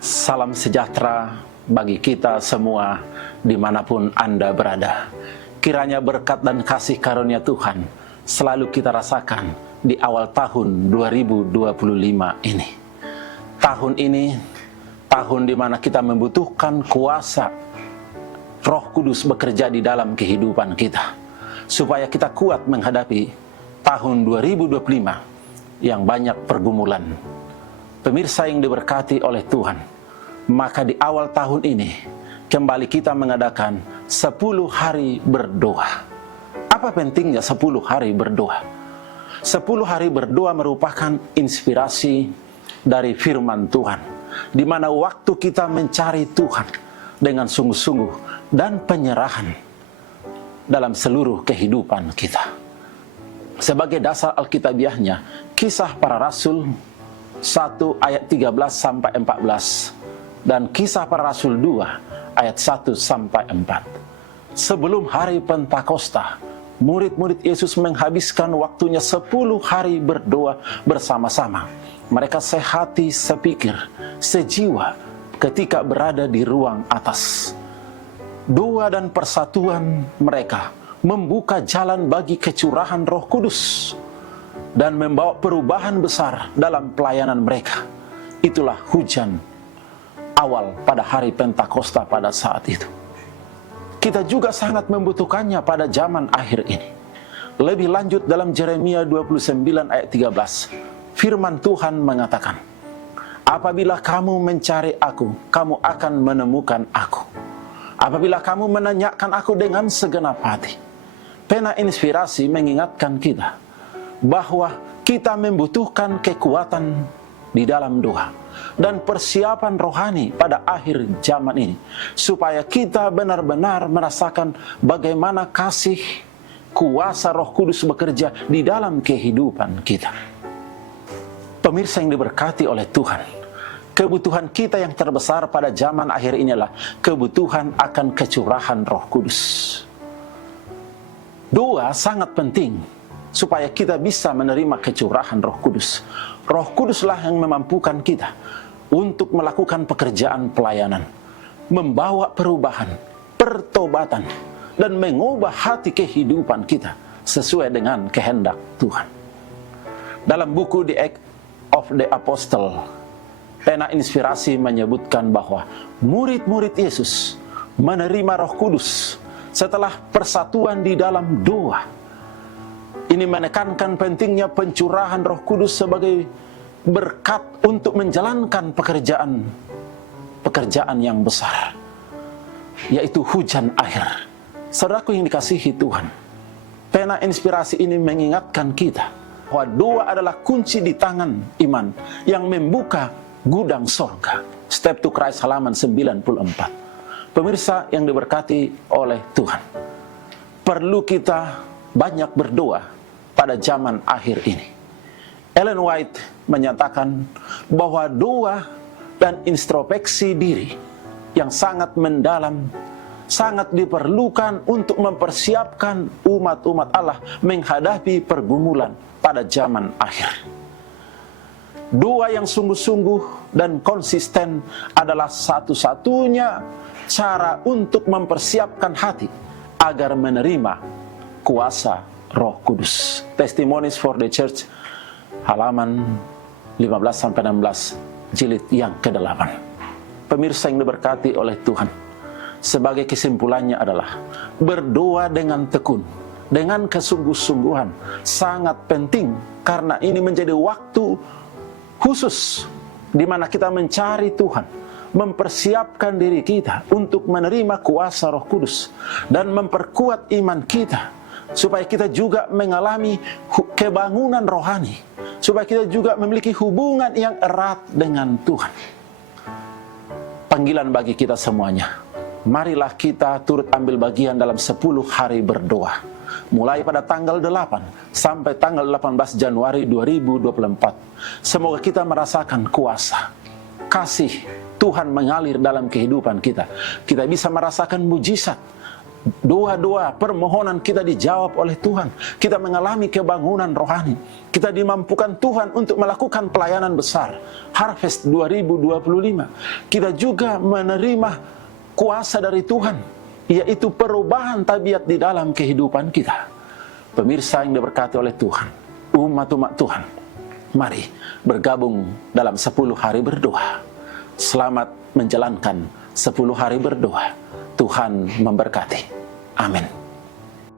Salam sejahtera bagi kita semua dimanapun Anda berada. Kiranya berkat dan kasih karunia Tuhan selalu kita rasakan di awal tahun 2025 ini. Tahun ini, tahun di mana kita membutuhkan kuasa Roh Kudus bekerja di dalam kehidupan kita, supaya kita kuat menghadapi tahun 2025 yang banyak pergumulan. Pemirsa yang diberkati oleh Tuhan, maka di awal tahun ini kembali kita mengadakan 10 hari berdoa. Apa pentingnya 10 hari berdoa? 10 hari berdoa merupakan inspirasi dari firman Tuhan, di mana waktu kita mencari Tuhan dengan sungguh-sungguh dan penyerahan dalam seluruh kehidupan kita. Sebagai dasar Alkitabiahnya, Kisah Para Rasul 1 ayat 13 sampai 14 dan Kisah Para Rasul 2 ayat 1 sampai 4. Sebelum hari Pentakosta, murid-murid Yesus menghabiskan waktunya 10 hari berdoa bersama-sama. Mereka sehati, sepikir, sejiwa ketika berada di ruang atas. Doa dan persatuan mereka membuka jalan bagi kecurahan Roh Kudus dan membawa perubahan besar dalam pelayanan mereka. Itulah hujan awal pada hari Pentakosta pada saat itu. Kita juga sangat membutuhkannya pada zaman akhir ini. Lebih lanjut dalam Yeremia 29 ayat 13, firman Tuhan mengatakan, apabila kamu mencari aku, kamu akan menemukan aku. Apabila kamu menanyakan aku dengan segenap hati. Pena Inspirasi mengingatkan kita bahwa kita membutuhkan kekuatan di dalam doa dan persiapan rohani pada akhir zaman ini, supaya kita benar-benar merasakan bagaimana kasih kuasa Roh Kudus bekerja di dalam kehidupan kita. Pemirsa yang diberkati oleh Tuhan, kebutuhan kita yang terbesar pada zaman akhir ini adalah kebutuhan akan kecurahan Roh Kudus. Doa sangat penting supaya kita bisa menerima kecurahan Roh Kudus. Roh Kuduslah yang memampukan kita untuk melakukan pekerjaan pelayanan, membawa perubahan, pertobatan, dan mengubah hati kehidupan kita sesuai dengan kehendak Tuhan. Dalam buku The Acts of the Apostle, Pena Inspirasi menyebutkan bahwa murid-murid Yesus menerima Roh Kudus setelah persatuan di dalam doa. Ini menekankan pentingnya pencurahan Roh Kudus sebagai berkat untuk menjalankan pekerjaan yang besar, yaitu hujan akhir. Saudaraku yang dikasihi Tuhan, Pena Inspirasi ini mengingatkan kita bahwa doa adalah kunci di tangan iman yang membuka gudang sorga. Step to Christ halaman 94. Pemirsa yang diberkati oleh Tuhan, perlu kita banyak berdoa pada zaman akhir ini. Ellen White menyatakan bahwa doa dan introspeksi diri yang sangat mendalam sangat diperlukan untuk mempersiapkan umat-umat Allah menghadapi pergumulan pada zaman akhir. Doa yang sungguh-sungguh dan konsisten adalah satu-satunya cara untuk mempersiapkan hati agar menerima kuasa Roh Kudus. Testimonies for the Church halaman 15-16 jilid yang ke-8. Pemirsa yang diberkati oleh Tuhan, sebagai kesimpulannya adalah berdoa dengan tekun, dengan kesungguh-sungguhan sangat penting, karena ini menjadi waktu khusus di mana kita mencari Tuhan, mempersiapkan diri kita untuk menerima kuasa Roh Kudus dan memperkuat iman kita, supaya kita juga mengalami kebangunan rohani, supaya kita juga memiliki hubungan yang erat dengan Tuhan. Panggilan bagi kita semuanya, marilah kita turut ambil bagian dalam 10 hari berdoa, mulai pada tanggal 8 sampai tanggal 18 Januari 2024. Semoga kita merasakan kuasa, kasih Tuhan mengalir dalam kehidupan kita. Kita bisa merasakan mujizat doa-doa, permohonan kita dijawab oleh Tuhan. Kita mengalami kebangunan rohani. Kita dimampukan Tuhan untuk melakukan pelayanan besar. Harvest 2025. Kita juga menerima kuasa dari Tuhan, yaitu perubahan tabiat di dalam kehidupan kita. Pemirsa yang diberkati oleh Tuhan, umat-umat Tuhan, mari bergabung dalam 10 hari berdoa. Selamat menjalankan 10 hari berdoa. Tuhan memberkati. Amin.